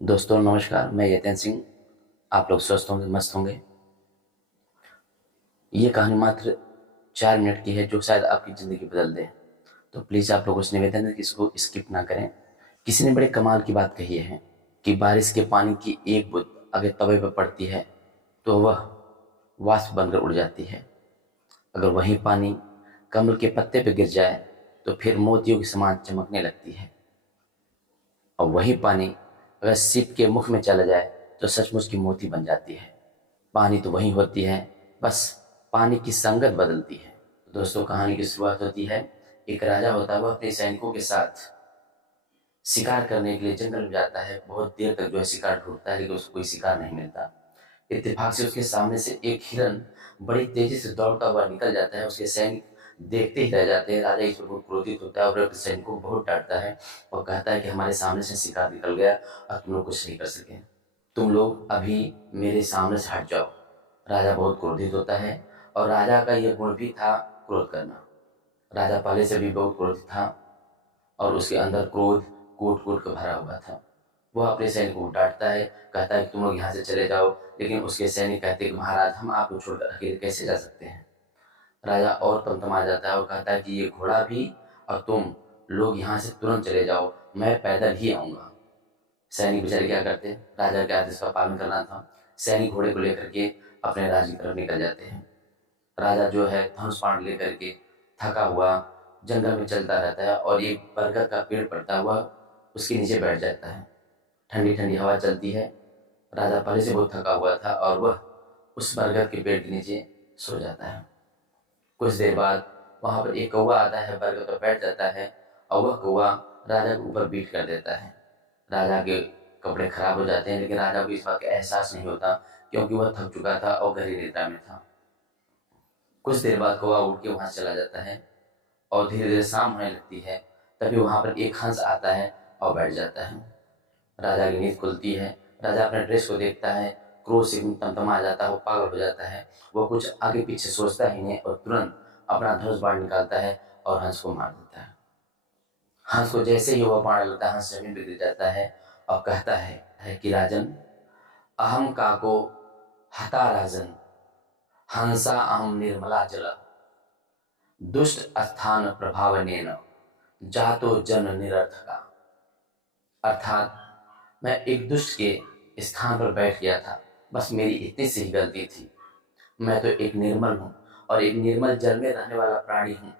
दोस्तों नमस्कार, मैं यतेन सिंह। आप लोग स्वस्थ होंगे, मस्त होंगे। ये कहानी मात्र 4 मिनट की है जो शायद आपकी ज़िंदगी बदल दे। तो प्लीज़ आप लोगों से निवेदन है कि इसको स्किप ना करें। किसी ने बड़े कमाल की बात कही है कि बारिश के पानी की एक बूंद अगर तवे पर पड़ती है तो वह वाष्प बनकर उड़ जाती है। अगर वही पानी कमल के पत्ते पर गिर जाए तो फिर मोतियों के समान चमकने लगती है। और वही पानी अगर सीप के मुख में चला जाए तो सचमुच की मोती बन जाती है। पानी तो वही होती है, बस पानी की संगत बदलती है। दोस्तों, कहानी की शुरुआत होती है। एक राजा होता है, वह अपने सैनिकों के साथ शिकार करने के लिए जंगल में जाता है। बहुत देर तक जो है शिकार ढूंढता है, लेकिन उसको कोई शिकार नहीं मिलता। इत्तेफाक से उसके सामने से एक हिरन बड़ी तेजी से दौड़ता हुआ निकल जाता है। उसके सैनिक देखते ही रह जाते हैं। राजा इस पर बहुत क्रोधित होता है और अपने सैनिकों को बहुत डांटता है और कहता है कि हमारे सामने से शिकार निकल गया और तुम लोग कुछ नहीं कर सके। तुम लोग अभी मेरे सामने से हट जाओ। राजा बहुत क्रोधित होता है और राजा का यह गुण भी था, क्रोध करना। राजा पहले से भी बहुत क्रोधित था और उसके अंदर क्रोध कूट कूट कर भरा हुआ था। वह अपने सैनिक को डांटता है, कहता है कि तुम लोग यहाँ से चले जाओ, लेकिन उसके सैनिक कहते हैं कि महाराज, हम आपको छोड़कर अकेले कैसे जा सकते हैं। राजा और तमतमा जाता है और कहता है कि ये घोड़ा भी और तुम लोग यहाँ से तुरंत चले जाओ, मैं पैदल ही आऊँगा। सैनिक बेचारे क्या करते, राजा के आदेश का पालन करना था। सैनिक घोड़े को लेकर के अपने राज्य की तरफ निकल जाते हैं। राजा जो है धनुष बाण लेकर के थका हुआ जंगल में चलता रहता है और एक बरगद का पेड़ पड़ता हुआ उसके नीचे बैठ जाता है। ठंडी ठंडी हवा चलती है। राजा पहले से बहुत थका हुआ था और वह उस बरगद के पेड़ के नीचे सो जाता है। कुछ देर बाद वहां पर एक कौवा आता है, बरगद पर बैठ जाता है और वह कौवा राजा के ऊपर बीट कर देता है। राजा के कपड़े खराब हो जाते हैं, लेकिन राजा को इस बात का एहसास नहीं होता क्योंकि वह थक चुका था और गहरी निद्रा में था। कुछ देर बाद कौवा उठ के वहां चला जाता है और धीरे धीरे शाम होने लगती है। तभी वहां पर एक हंस आता है और बैठ जाता है। राजा की नींद खुलती है। राजा अपने ड्रेस को देखता है, क्रोध से तमतमा जाता है, वो पागल हो जाता है। वो कुछ आगे पीछे सोचता ही नहीं और तुरंत अपना धनुष बाण निकालता है और हंस को मार देता है। हंस को जैसे ही वह बाण लगता है, हंस जमीन पर गिर जाता है और कहता है कि राजन, अहम काको हता राजन, हंसा अहम निर्मला जल, दुष्ट स्थान प्रभावनेन जातो जन निरर्थका। अर्थात मैं एक दुष्ट के स्थान पर बैठ गया था, बस मेरी इतनी सी ही गलती थी। मैं तो एक निर्मल हूँ और एक निर्मल जल में रहने वाला प्राणी हूँ।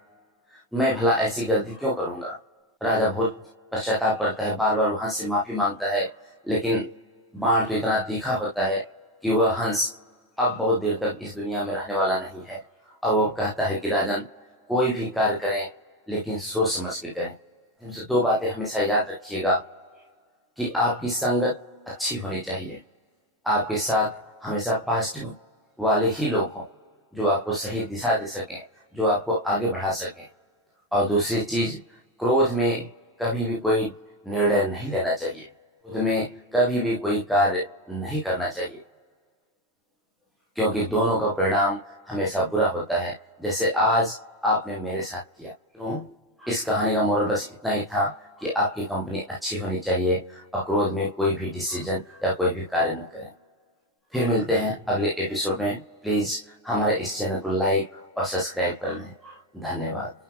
मैं भला ऐसी गलती क्यों करूँगा। राजा बहुत पश्चाताप करता है, बार बार हंस से माफी मांगता है, लेकिन बाण तो इतना तीखा होता है कि वह हंस अब बहुत देर तक इस दुनिया में रहने वाला नहीं है। और वो कहता है कि राजन, कोई भी कार्य करें लेकिन सोच समझ के करें। इनसे दो बातें हमेशा याद रखिएगा कि आपकी संगत अच्छी होनी चाहिए। आपके साथ हमेशा पॉजिटिव वाले ही लोग हों जो आपको सही दिशा दे सकें, जो आपको आगे बढ़ा सकें। और दूसरी चीज़, क्रोध में कभी भी कोई निर्णय नहीं लेना चाहिए। क्रोध में कभी भी कोई कार्य नहीं करना चाहिए, क्योंकि दोनों का परिणाम हमेशा बुरा होता है, जैसे आज आपने मेरे साथ किया। क्यों? इस कहानी का मोरल बस इतना ही था कि आपकी कंपनी अच्छी होनी चाहिए और क्रोध में कोई भी डिसीजन या कोई भी कार्य न करें। फिर मिलते हैं अगले एपिसोड में। प्लीज़ हमारे इस चैनल को लाइक और सब्सक्राइब कर लें। धन्यवाद।